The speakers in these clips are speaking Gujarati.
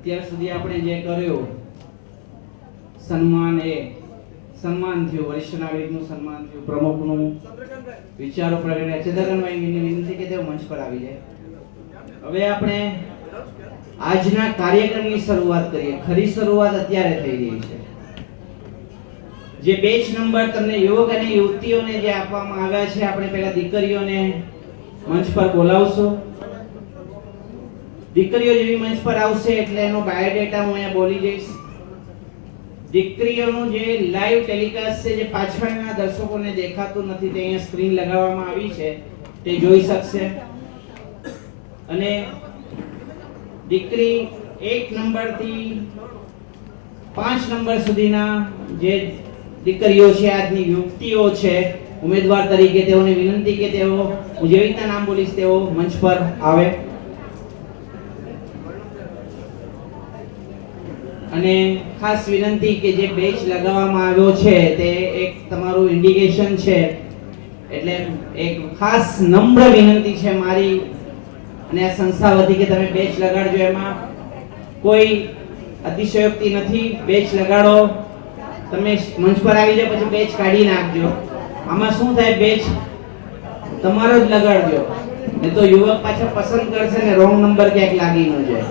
અત્યાર સુધી આપણે જે કર્યું સન્માન એ સન્માન થયું, વરિષ્ઠ નાગરિકનું સન્માન થયું, પ્રમુખનું વિચારો પ્રગટ્યા. ચંદ્રકાંતભાઈની વિનંતી કે તેઓ મંચ પર આવી જાય. હવે આપણે આજના કાર્યક્રમની શરૂઆત કરીએ. ખરી શરૂઆત અત્યારે થઈ રહી છે. જે બેચ નંબર તમને યુવક અને યુવતીઓને જે આપવામાં આવ્યા છે, આપણે પહેલા દીકરીઓને મંચ પર બોલાવશું. દીકરીઓ જેવી મંચ પર આવશે એટલે એનો બાયોડેટા હું અહીંયા બોલી જઈશ. દીકરીઓનું જે લાઈવ ટેલિકાસ્ટ છે, જે પાછળના દર્શકોને દેખાતું નથી, તે અહીંયા સ્ક્રીન લગાવવામાં આવી છે, તે જોઈ શકશે. અને દીકરી 1 નંબરથી 5 નંબર સુધીના જે દીકરીઓ છે, આજની યુવતીઓ છે, ઉમેદવાર તરીકે તેઓને વિનંતી કે તેઓ, હું જેવી રીતના નામ બોલીશ તેઓ મંચ પર આવે. અને ખાસ વિનંતી કે જે બેચ લગાવવામાં આવ્યો છે તે એક તમારું ઇન્ડિકેશન છે, એટલે એક ખાસ નમ્ર વિનંતી છે મારી અને આ સંસ્થા વતી કે તમે બેચ લગાડજો. એમાં કોઈ અતિશયોક્તિ નથી. બેચ લગાડો, તમે મંચ પર આવી જાવ પછી બેચ કાઢી નાખજો. આમાં શું થાય, બેચ તમારો જ લગાડજો, નહીં તો યુવક પાછા પસંદ કરશે ને રોંગ નંબર ક્યાંક લાગી ન જાય.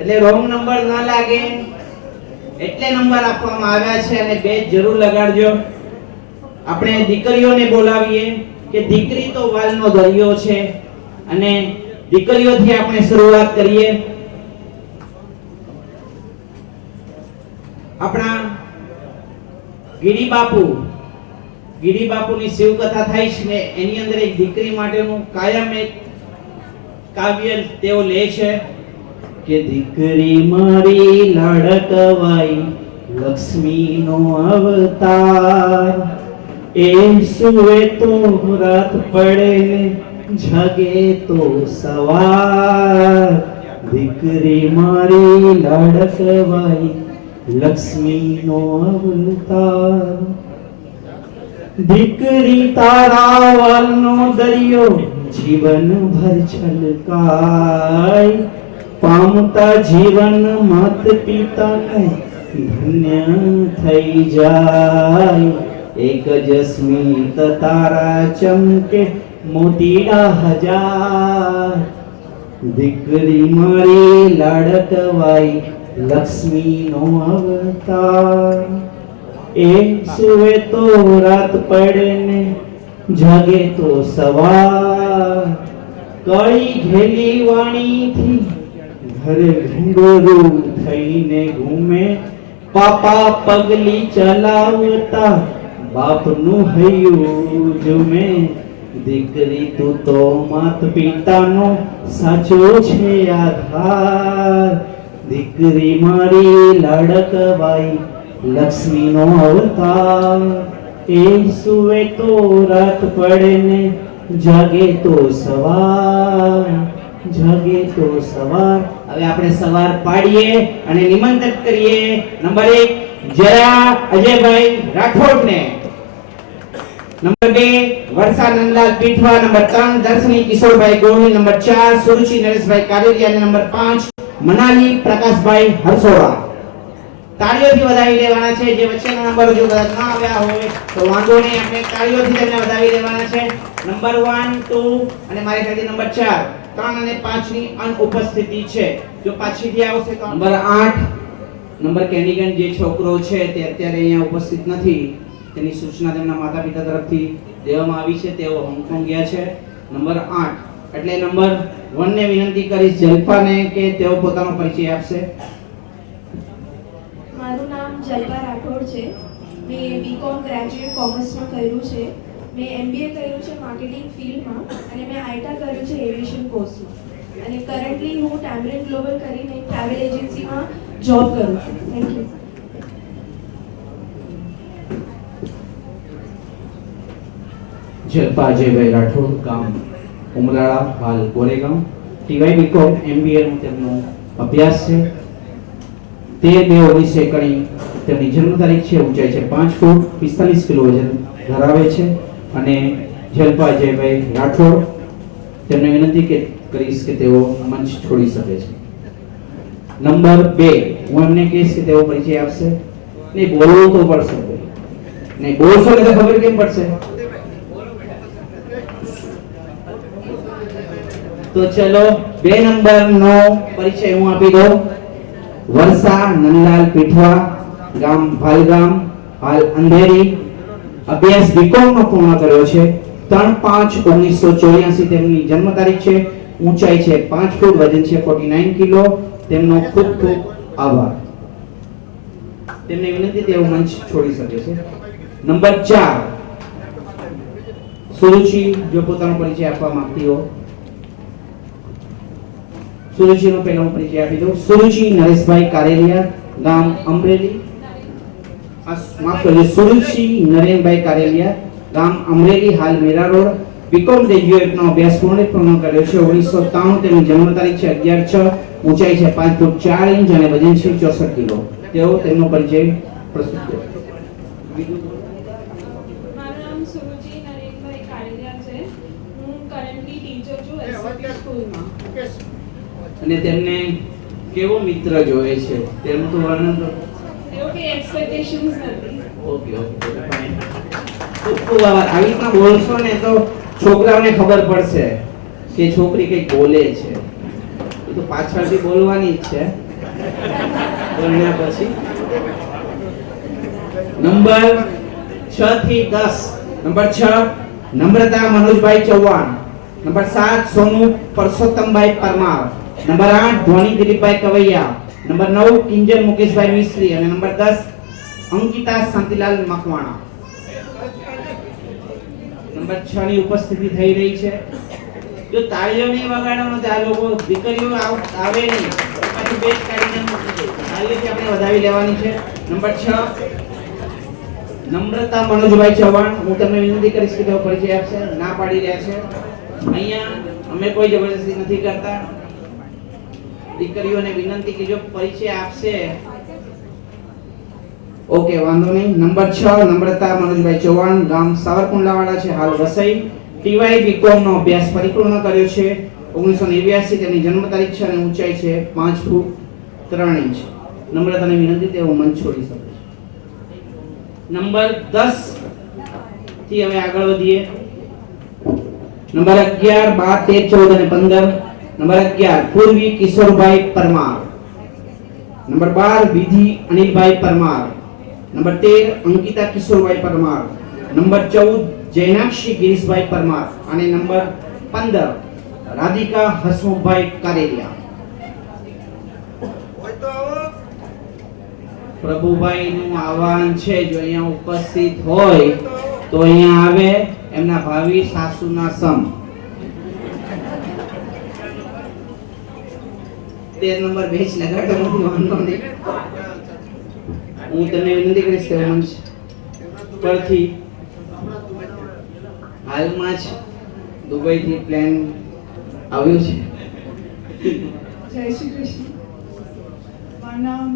એટલે રોંગ નંબર ના લાગે એટલે નંબર આપવામાં આવ્યા છે. અને બેચ જરૂર લગાડજો. આપણે દીકરીઓને બોલાવીએ કે દીકરી તો વાલનો દરિયો છે અને દીકરીઓથી આપણે શરૂઆત કરીએ. આપણા ગિરિબાપુની શિવકથા થાય છે ને એની અંદર એક દીકરી માટેનું કાયમ એક કાવ્ય તેઓ લે છે કે દીકરી મારી લાડકવાઈ લક્ષ્મીનો અવતાર, એ સુવે તો રાત પડે ને જાગે તો સવાર. દીકરી મારી લાડકવાઈ લક્ષ્મીનો અવતાર, દીકરી તારા વાલનો દરિયો જીવન ભર છલકાય. પામતા જીવન માત પિતાને ધન્ય થઈ જાય. એક જ સ્મિત તારા ચમકે મોતીડા હજાર. દીકરી મારી લાડકવાઈ લક્ષ્મીનો અવતાર, એ સુવે તો રાત પડે ને જાગે તો સવાર. કળી ઘેલી વાણીથી ઘર ઘૂંઘરું થઈને ઘૂમે, પાપા પગલી ચલાવતા બાપનું હૈયું જુમે. દીકરી તું તો માત પિતાનો સાચો છે આધાર. દીકરી મારી લાડકવાઈ લક્ષ્મીનો અવતાર, એ સુવે તો રાત પડે ને જાગે તો સવાર, જાગે તો સવાર. હવે આપણે સવાર પાડીએ અને નિમંત્રિત કરીએ નંબર 1 જયા અજયભાઈ રાઠોડને, નંબર 2 વર્ષા નંદલાલ પીઠવા, નંબર 3 દર્શની કિશોરભાઈ ગોહિલ, નંબર 4 સુરુચિ નરેશભાઈ કારેલિયા અને નંબર 5 મનાલી પ્રકાશભાઈ હરસોડા. તાળીઓથી વધાવી લેવાના છે. જે વચ્ચેના નંબરો જો કદાચ ના આવ્યા હોય તો વાંધો નહીં, આપણે તાળીઓથી તેમને વધાવી લેવાના છે. નંબર 1, 2 અને મારી સાથે નંબર 4, 3 અને 5 ની અનુપસ્થિતિ છે. જો પાછળથી આવશે તો નંબર 8 નંબર કેન્ડિડેટ જે છોકરો છે તે અત્યારે અહીંયા ઉપસ્થિત નથી, તેની સૂચના તેમના માતા પિતા તરફથી દેવામાં આવી છે. તેઓ હોંગકોંગ ગયા છે. નંબર 8 એટલે નંબર 1 ને વિનંતી કરીશ જલ્પાને કે તેઓ પોતાનો પરિચય આપશે. મારું નામ જલ્પા રાઠોડ છે. મેં બીકોમ ગ્રેજ્યુએટ કોમર્સમાં કર્યું છે. મેં એમબીએ કર્યું છે માર્કેટિંગ ફિલ્ડમાં અને મેં આઈટા કર્યું છે એવિએશન કોર્સમાં. અને કરન્ટલી હું ટેમ્બરિન ગ્લોબલ કરીને ટ્રાવેલ એજન્સીમાં જોબ કરું છું. Thank you. જલ્પા અજયભાઈ રાઠોડ, ગામ ઉમરાળા, હાલ ગોરેગાંવ. ટીવાય બીકોમ એમબીએ નું તેમનો અભ્યાસ છે. 13/2/1991 તેમની જન્મ તારીખ છે. ઊંચાઈ છે 5 ફૂટ 45 કિલો વજન ધરાવે છે. અને જલ્પા અજયભાઈ રાઠોડ, તેમને વિનંતી કે કરીશ કે તેઓ મંચ છોડી શકે છે. નંબર 2 હું એમને કહીશ કે તેઓ પરિચય આપશે. નહીં બોલવું તો પડશે. નહીં બોલશો ને તો ખબર કેમ પડશે? તો ચલો 2 નંબરનો પરિચય હું આપી દઉં. વર્ષા નંદલાલ પીઠવા, ગામ ભાલગામ, હાલ અંધેરી. અભ્યાસ બીકોમ નો પૂર્ણ કર્યો છે. 3/5/1984 તેમની જન્મ તારીખ છે. ઊંચાઈ છે 5 ફૂટ, વજન છે 49 કિલો. તેમનો ખૂબ ખૂબ આભાર. તેમને વિનંતી તેઓ મંચ છોડી શકે છે. નંબર 4 સુરુચિ જો પોતાનો પરિચય આપવા માંગતી હો. સુરુચિનો પહેલો પરિચય આપી દઉં. સુરુચિ નરેશભાઈ કારેલિયા, ગામ અમરેલી. માફ કરજો, સુરુચિ નરેનભાઈ કારેલિયા, ગામ અમરેલી, હાલ મેરા રોડ. બીકોમ ગ્રેજ્યુએટ નો અભ્યાસ પૂર્ણ કર્યો છે. 1993 તેમની જન્મ તારીખ છે 11/6. ઊંચાઈ છે 5 ફૂટ 4 ઇંચ અને વજન છે 64 કિલો. તેઓ તેમનો પરિચય પ્રસ્તુત કરે. મારું નામ સુરુચિ નરેનભાઈ કારેલિયા છે. હું કરન્ટલી ટીચર છું એસપી સ્કૂલમાં. અને તેમને કેવો મિત્ર જોઈએ છે તેનું તો વર્ણન કરો. એવું કે એક્સપેક્ટેશન્સ નથી. Okay okay fine. ખૂબ ખૂબ આભાર. આવી રીતના બોલશો ને તો છોકરાઓને ખબર પડશે કે છોકરી કંઈક બોલે છે. એ તો પાછળથી બોલવાની જ છે. બોલ્યા પછી નંબર 6 થી 10. નંબર 6 નમ્રતા મનોજભાઈ ચૌહાણ. નંબર 7 સોનુ પરસોત્તમભાઈ પરમાર. નંબર 8 ધોની દિલીપભાઈ કવૈયા. નંબર 9 કિંજલ મુકેશભાઈ મિસ્ત્રી. અને નંબર 10 અંકિતા શાંતિલાલ મકવાણા. નંબર 6 ની ઉપસ્થિતિ થઈ રહી છે. જો તાળીઓ નહીં વગાડવાનો તો આ લોકો દીકરીઓ આવે નહીં, પછી બેચ કાઢીને મૂકી દે. તાળીઓથી આપણે વધાવી લેવાની છે. નંબર 6 નમ્રતા મનોજભાઈ ચૌહાણ. હું તમને વિનંતી કરીશ કે તેઓ પરિચય આપશે. ના પાડી રહ્યા છે. અહીંયા અમે કોઈ જબરદસ્તી નથી કરતા. દીકરીઓને વિનંતી કે જો પરિચય આપશે. ઓકે વાંધો નહીં. નંબર 6 નમ્રતા મનોજભાઈ ચૌહાણ, ગામ સાવરકુંડલાવાળા છે, હાલ વસઈ. ટીવાય બીકોમ નો અભ્યાસ પરિપૂર્ણ કર્યો છે. 1989 તેમની જન્મ તારીખ છે અને ઊંચાઈ છે 5 ફૂટ 3 ઇંચ. નમ્રતાને વિનંતી તેઓ મંચ છોડી શકે છે. નંબર 10 થી હવે આગળ વધીએ. નંબર 11 12 13 14 અને 15. નંબર 11 પૂર્વી કિશોરભાઈ પરમાર. નંબર 12 વિધિ અનિલભાઈ પરમાર. નંબર 13 અંકિતા કિશોરભાઈ પરમાર. નંબર 14 જૈનાક્ષી ગિરીશભાઈ પરમાર. અને નંબર 15 રાધિકા હસમુખભાઈ કારેલિયા. પ્રભુભાઈ નું આહવાન છે, જો અહીંયા ઉપસ્થિત હોય તો અહીંયા આવે. એમના ભાવિ સાસુના સમ. 13 નંબર બેચ લગાડો નથી, વાંધો નહીં. હું તમને વિનંતી કરીશ કે મંચ પરથી હાલમાં જ દુબઈથી પ્લેન આવ્યું છે. જય શ્રી કૃષ્ણ. મારું નામ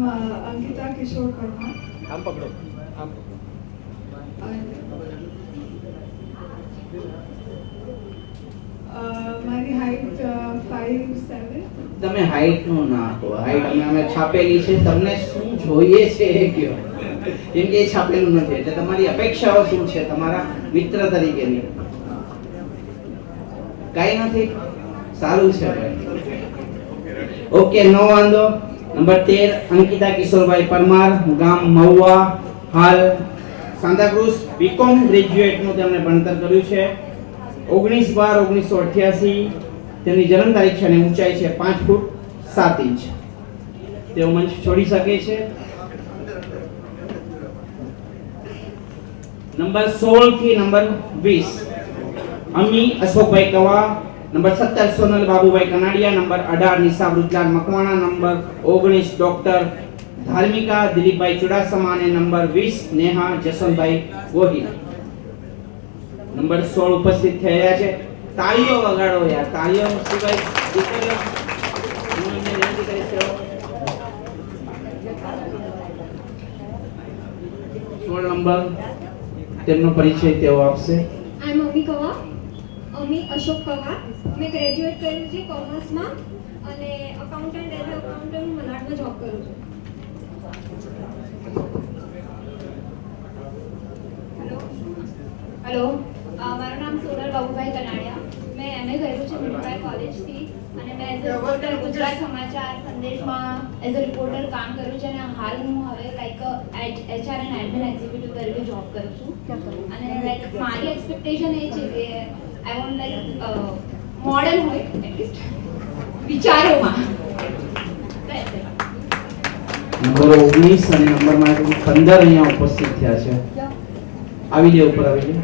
અંકિતા કિશોર પરમાર. આમ પકડો આમ. મારી હાઈટ 5'7". તમે હાઈટ નું ના કહો. હાઈટ અમે છાપેલી છે. તમને શું જોઈએ છે એ કહો. કેમ કે એ છાપેલું નથી. એટલે તમારી અપેક્ષાઓ શું છે તમારા મિત્ર તરીકેની? કાઈ નથી. સારું છે ભાઈ. ઓકે નો વાંધો. નંબર 13 અંકિતા કિશોરભાઈ પરમાર, ગામ મહુવા, હાલ સાંતાક્રુઝ. બીકોમ ગ્રેજ્યુએટ નું તેમણે ભણતર કર્યું છે. 19/12/1988 તેમની જન્મ તારીખ છે અને ઊંચાઈ છે 5 ફૂટ 7 ઇંચ. તેઓ મંચ છોડી શકે છે. નંબર 16 થી number 20 Ami Ashokbhai Kava. Number 17 Sonal Babubhai Kanadiya. Number 18 Nisha Vriddhlal Makwana. Number 19 doctor Dharmika Dilipbhai Chudasama. અને નંબર 20 નેહા જસવંતભાઈ ગોહિલ. નંબર 16 ઉપસ્થિત થયા છે. તાળીઓ વગાડો યાર. તાળીઓ સિવાય દીકરીઓ હું એમને વિનંતી કરીશ કે 16 નંબર તેમનો પરિચય તેઓ આપશે. I'm Ami Kawa, Ami Ashok Pawar. મેં ગ્રેજ્યુએટ કર્યું છે કોમર્સમાં અને અકાઉન્ટન્ટ એઝ અકાઉન્ટન્ટ હું મલાડમાં જોબ કરું છું. હેલો, મારું નામ સોનલ બાબુભાઈ કનાડિયા. મેં એમએ કર્યું છે મીઠાઈ કોલેજથી અને મેં એઝ અ રિપોર્ટર ગુજરાત સમાચાર સંદેશમાં એઝ અ રિપોર્ટર કામ કર્યું છે અને હાલ હું હવે like HR and admin executive તરીકે જોબ કરું છું. અને લાઈક મારી એક્સપેક્ટેશન એ છે કે આઈ વોન્ટ લાઈક મોડર્ન હોય એટલીસ્ટ વિચારોમાં. નંબર 19 અને નંબર 15 અહીંયા ઉપસ્થિત થયા છે. આવી જાય ઉપર આવી જાય.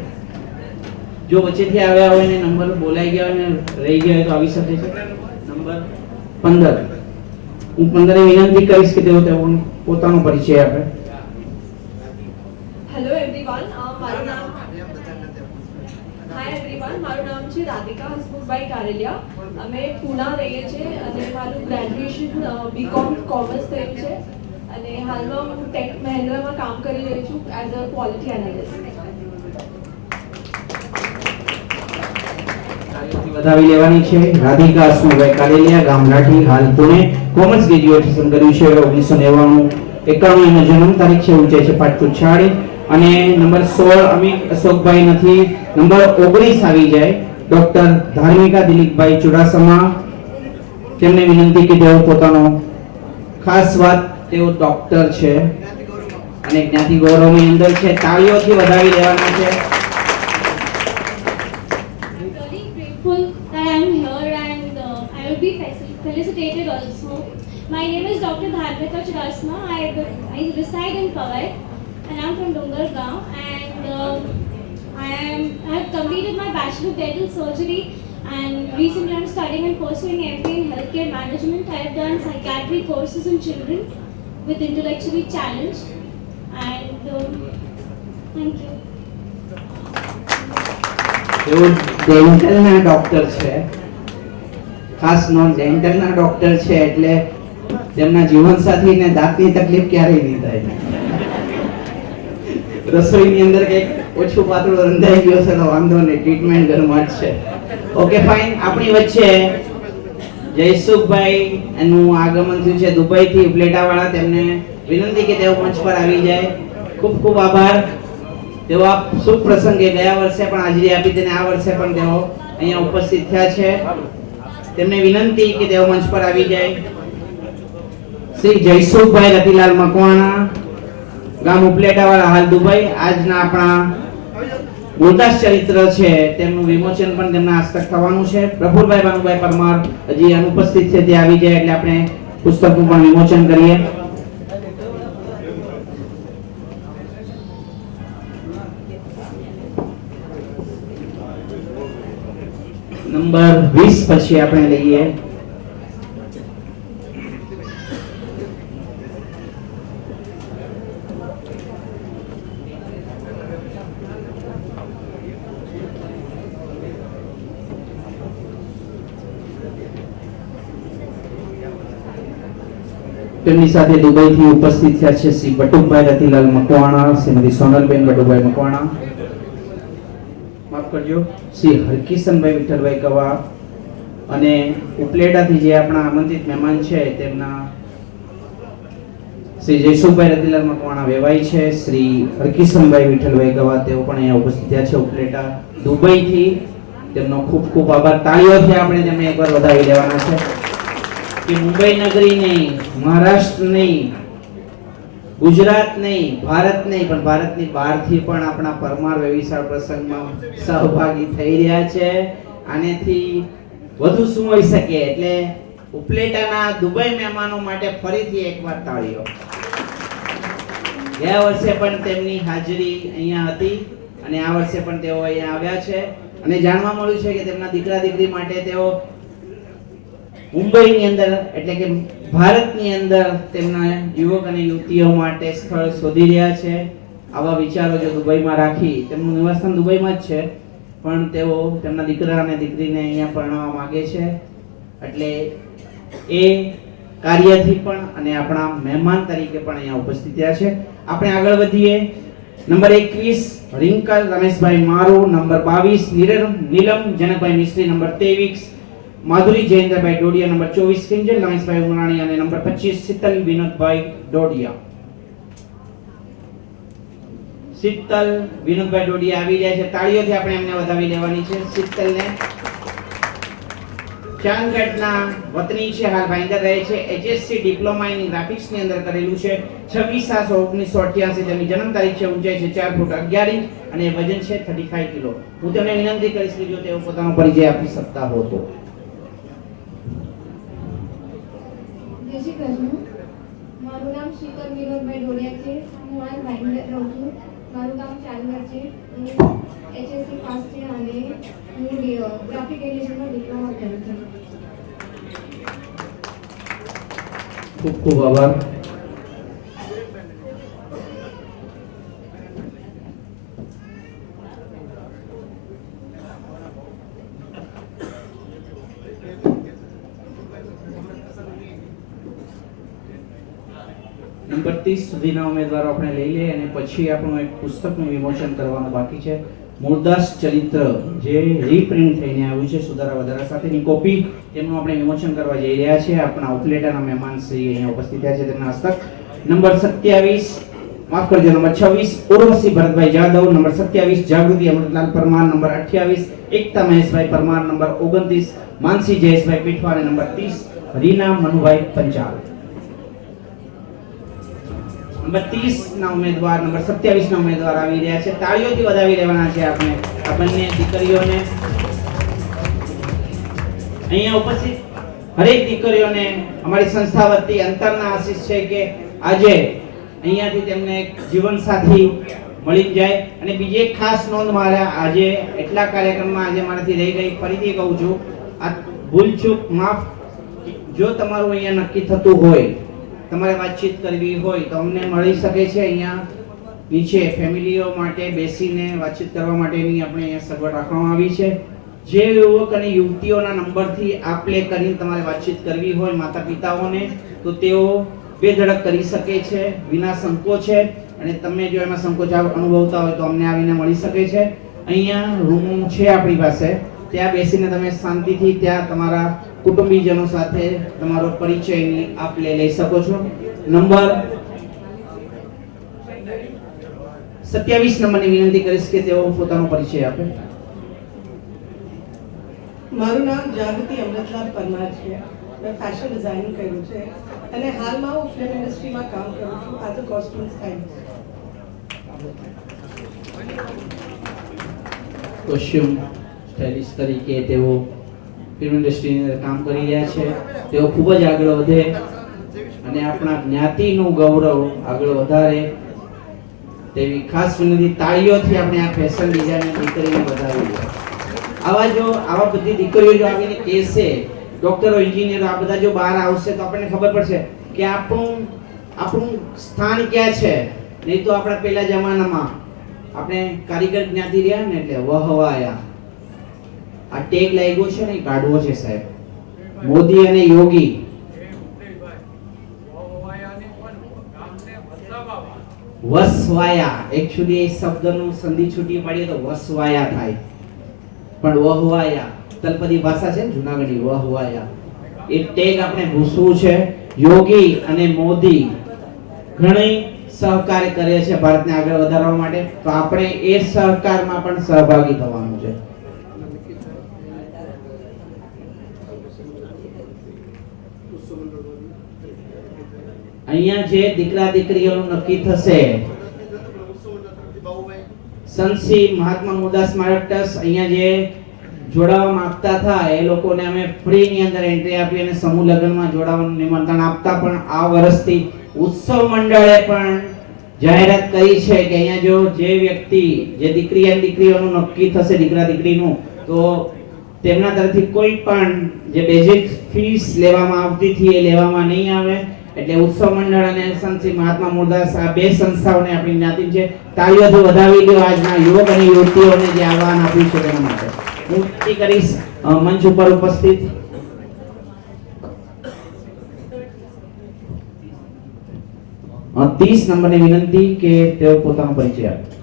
જો વચ્ચેથી આવ્યા હોય ને નંબર બોલાઈ ગયા હોય ને રહી ગયા હોય તો આવી શકે છે. નંબર 15 હું 15 ની વિનંતી કરીશ કે તેઓ પોતાનો પરિચય આપે. હેલો એવરીવન, મારું નામ હાય એવરીવન, મારું નામ છે રાધિકા હસમુખભાઈ કારેલિયા. અમે પૂના રહીએ છીએ અને મારું ગ્રેજ્યુએશન બીકોમ કોમર્સ થયું છે અને હાલમાં હું ટેક મહિન્દ્રામાં કામ કરી રહી છું એઝ અ ક્વોલિટી એનાલિસ્ટ. વધાવી લેવાની છે રાધિકા હસમુખભાઈ કારેલિયા, ગામ રાઠી, હાલ પુણે, કોમર્સ ગ્રેજ્યુએશન કર્યું છે. 1991 નો જન્મ તારીખ છે, ઊંચાઈ છે 5'46" અને નંબર 16 અમિત અશોકભાઈ નથી. નંબર 19 આવી જાય ડોક્ટર ધાર્મિકા દિલીપભાઈ ચુડાસમા. તેમને વિનંતી કે તેઓ પોતાનો ખાસ વાત, તેઓ ડોક્ટર છે અને જ્ઞાતિ ગૌરવની અંદર છે. તાળીઓથી વધાવી લેવાના છે. That I am here and I will be felicitated also. My name is Dr. Dharmika Chudasma. I reside in Powai and I am from Dungargaon and I have completed my Bachelor of Dental Surgery and recently I am studying and pursuing MBA in Healthcare Management. I have done psychiatry courses in children with intellectually challenged and thank you. તેઓ ડેન્ટલના ડોક્ટર છે, ખાસ નોન ડેન્ટલના ડોક્ટર છે એટલે તેમના જીવનસાથીને દાંતની તકલીફ ક્યારેય નહીં થાય. રસોઈની અંદર કંઈક ઓછું પાતળું રંધાઈ ગયો છે તો વાંધો નહીં, ટ્રીટમેન્ટ ઘરમાં જ છે. Okay fine. આપણી વચ્ચે જયસુખભાઈ એનું આગમન થયું છે દુબઈથી, ઉપલેટાવાળા. તેમને વિનંતી કે તેઓ મંચ પર આવી જાય. ખૂબ ખૂબ આભાર. તેઓ આ શુભ પ્રસંગે ગયા વર્ષે પણ હાજરી આપી તેને આ વર્ષે પણ તેઓ અહીંયા ઉપસ્થિત થયા છે. તેમને વિનંતી કે તેઓ મંચ પર આવી જાય. શ્રી જયસુખભાઈ રતિલાલ મકવાણા, ગામ ઉપલેટાવાળા, હાલ દુબઈ. આજના આપણા બોલતાશ ચરિત્ર છે તેમનું વિમોચન પણ તેમના હસ્તક થવાનું છે. પ્રફુલભાઈ ભાનુભાઈ પરમાર હજી અનુપસ્થિત છે, તે આવી જાય એટલે આપણે પુસ્તકનું પણ વિમોચન કરીએ. નંબર 20 પછી આપણે લઈએ તેમની સાથે દુબઈથી ઉપસ્થિત થયા છે શ્રી બટુકભાઈ રતિલાલ મકવાણા, શ્રીમતી સોનલબેન બટુકભાઈ મકવાણા, માફ કરજો, શ્રી હરકિશનભાઈ વિઠ્ઠલભાઈ કવા અને ઉપલેટાથી જે આપણા આમંત્રિત મહેમાન છે તેમના શ્રી જયસુખભાઈ રતિલાલ મકવાણા વેવાઈ છે, શ્રી હરકિશનભાઈ વિઠ્ઠલભાઈ કવા તેઓ પણ અહીંયા ઉપસ્થિત થયા છે ઉપલેટા દુબઈથી. તેમનો ખૂબ ખૂબ આભાર. તાળીઓથી આપણે તેમને એકવાર વધાવી લેવાના છે કે મુંબઈ નગરી નહીં, મહારાષ્ટ્ર નહીં, ગુજરાત નહીં, ભારત નહીં, પણ ભારતની બહારથી પણ આપણા પરમાર વ્યવસાય પ્રસંગમાં સહભાગી થઈ રહ્યા છે. આનેથી વધુ શું હોઈ શકે? એટલે ઉપલેટાના દુબઈ મહેમાનો માટે ફરીથી એકવાર તાળીઓ. ગયા વર્ષે પણ તેમની હાજરી અહીંયા હતી અને આ વર્ષે પણ તેઓ અહીંયા આવ્યા છે અને જાણવા મળ્યું છે કે તેમના દીકરા દીકરી માટે તેઓ મુંબઈની અંદર એટલે કે ભારતની અંદર તેમના યુવક અને યુવતીઓ માટે સ્થળ શોધી રહ્યા છે. આવા વિચારો જો દુબઈમાં રાખી, તેમનું નિવાસસ્થાન દુબઈમાં જ છે પણ તેઓ તેમના દીકરા અને દીકરીને અહીંયા પરણાવવા માંગે છે. એટલે એ કાર્યથી પણ અને આપણા મહેમાન તરીકે પણ અહીંયા ઉપસ્થિત થયા છે. આપણે આગળ વધીએ. નંબર 21 રિંકલ રમેશભાઈ મારો, નંબર 22 નીલમ જનકભાઈ મિસ્ત્રી, નંબર 23 માધુરી જયેન્દ્રભાઈ ડોડિયા, નંબર 24 કિંજલ રમેશભાઈ ઉમરાણી અને નંબર 25 શીતલ વિનોદભાઈ ડોડિયા. શીતલ વિનોદભાઈ ડોડિયા આવી રહ્યા છે, તાળીઓથી આપણે એમને વધાવી લેવાની છે. શીતલને ચાંદગઢના વતની છે, હાલ ભાઈન્દર રહે છે. એચએસસી ડિપ્લોમા ઇન ગ્રાફિક્સ ની અંદર કરેલું છે. 26/7/1988 તેમની જન્મ તારીખ છે. ઊંચાઈ છે 4 ફૂટ 11 ઇંચ અને વજન છે 35 કિલો. હું તમને વિનંતી કરીશ કે જો તેઓ પોતાનો પરિચય આપી શકતા હો તો. જય શ્રી કૃષ્ણ. મારું નામ શીતલ વિનોદભાઈ ડોડિયા છે. હું હાલ ભાઈન્દર રહું છું. મારું ગામ ચાંદગઢ છે. હું એચએસસી પાસ છે અને હું ગ્રાફિક એડિશનમાં ડિપ્લોમા કરું છું. ખૂબ ખૂબ આભાર. નંબર 30 સુધીના ઉમેદવારો આપણે લઈ લઈએ અને પછી આપણું એક પુસ્તકનું વિમોચન કરવાનું બાકી છે. મૂળદાસ ચરિત્ર જે રીપ્રિન્ટ થઈને આવ્યું છે સુધારા વધારા સાથેની કોપી, તેમનું આપણે વિમોચન કરવા જઈ રહ્યા છીએ. આપણા ઉપલેટાના મહેમાન શ્રી અહીંયા ઉપસ્થિત થયા છે, તેમના હસ્તક. નંબર 27 માફ કરજો, નંબર 26 ઉર્વશી ભરતભાઈ જાદવ, નંબર 27 જાગૃતિ અમૃતલાલ પરમાર, નંબર 28 એકતા મહેશભાઈ પરમાર, નંબર 29 માનસી જયેશભાઈ પીઠવા અને નંબર 30 રીના મનુભાઈ પંચાલ. નંબર 30 ના ઉમેદવાર, નંબર 27 ના ઉમેદવાર આવી રહ્યા છે. તાળીઓથી વધાવી લેવાના છે આપણે આ બંને દીકરીઓને. અહીંયા ઉપસ્થિત હરેક દીકરીઓને અમારી સંસ્થા વતી અંતરના આશીષ છે કે આજે અહીંયાથી તેમને એક જીવન સાથી મળી જાય. અને બીજી એક ખાસ નોંધ, મારા આજે એટલા કાર્યક્રમમાં આજે મારાથી રહી ગઈ, ફરીથી કહું છું, આ ભૂલચૂક માફ. જો તમારું અહીંયા નક્કી થતું હોય, તમારે વાતચીત કરવી હોય તો અમને મળી શકે છે. અહીંયા નીચે ફેમિલીઓ માટે બેસીને વાતચીત કરવા માટેની આપણે અહીંયા સગવડ રાખવામાં આવી છે. જે યુવક અને યુવતીઓના નંબરથી આપલે કરીને તમારે વાતચીત કરવી હોય માતા પિતાઓને, તો તેઓ બેધડક કરી શકે છે વિના સંકોચે. અને તમે જો એમાં સંકોચ અનુભવતા હોય તો અમને આવીને મળી શકે છે. અહીંયા રૂમ છે આપણી પાસે, ત્યાં બેસીને તમે શાંતિથી ત્યાં તમારા કુટુંબીજનો સાથે તમારો પરિચયની આપ લઈ શકો છો. નંબર 27 નંબરની વિનંતી કરીશ કે તેઓ પોતાનો પરિચય આપે. મારું નામ જાગૃતિ અમૃતલાલ પરમાર છે. મેં ફેશન ડિઝાઇનિંગ કર્યું છે અને હાલમાં હું ફિલ્મ ઇન્ડસ્ટ્રીમાં કામ કરું છું as a costume stylist. Costume stylist તરીકે તેઓ ફિલ્મ ઇન્ડસ્ટ્રીની અંદર કામ કરી રહ્યા છે. તેઓ ખૂબ જ આગળ વધે અને આપણા જ્ઞાતિનું ગૌરવ આગળ વધારે તેવી ખાસ વિનંતી. તાળીઓથી આપણે આ ફેશન ડિઝાઇનર દીકરીને વધાવીએ. આવા બધી દીકરીઓ જો આવીને કહેશે, ડોક્ટરો, એન્જિનિયરો આ બધા જો બહાર આવશે તો આપણને ખબર પડશે કે આપણું સ્થાન ક્યાં છે. નહીં તો આપણા પહેલા જમાનામાં આપણે કારીગર જ્ઞાતિ રહ્યા ને એટલે વહવાયા. આ ટેગ લાગ્યો છે ને કાઢવો છે સાહેબ. મોદી અને યોગી વસવાયા, એકચ્યુઅલી એ શબ્દનું સંધિ છૂટી પાડીએ તો વસવાયા થાય, પણ વહવાયા તલપદી ભાષા છે જૂનાગઢી. વહવાયા એ ટેગ આપણે ભૂસવું છે. યોગી અને મોદી ઘણી સહકાર કરે છે ભારતને આગળ વધારવા માટે, તો આપણે એ સહકારમાં પણ સહભાગી થવાનું છે. અહીંયા જે દીકરા દીકરીઓનું નક્કી થશે, સંતશ્રી મહાત્મા મુરદાસ સ્મારક ટ્રસ્ટ અહીંયા જે જોડાવા માંગતા હતા એ લોકોને અમે ફ્રી ની અંદર એન્ટ્રી આપી અને સમૂહ લગ્નમાં જોડાવાનું નિમંત્રણ આપતા. પણ આ વર્ષથી ઉત્સવ મંડળે પણ જાહેરાત કરી છે કે અહીંયા જો જે વ્યક્તિ જે દીકરી અને દીકરીઓનું નક્કી થશે દીકરા દીકરીનું, તો તેમના તરફથી કોઈ પણ જે બેઝિક ફીસ લેવામાં આવતી હતી એ લેવામાં નહીં આવે. એટલે ઉત્સવ મંડળ અને સંતશ્રી મહાત્મા મુરદાસ આ બે સંસ્થાઓને આપણી જ્ઞાતિ છે. તાળીઓથી વધાવી લ્યો આજના યુવક અને યુવતીઓને જે આહવાન આપ્યું છે તેના માટે. હું વિનંતી કરીશ મંચ ઉપર ઉપસ્થિત 30 નંબરની વિનંતી કે તેઓ પોતાનો પરિચય આપે.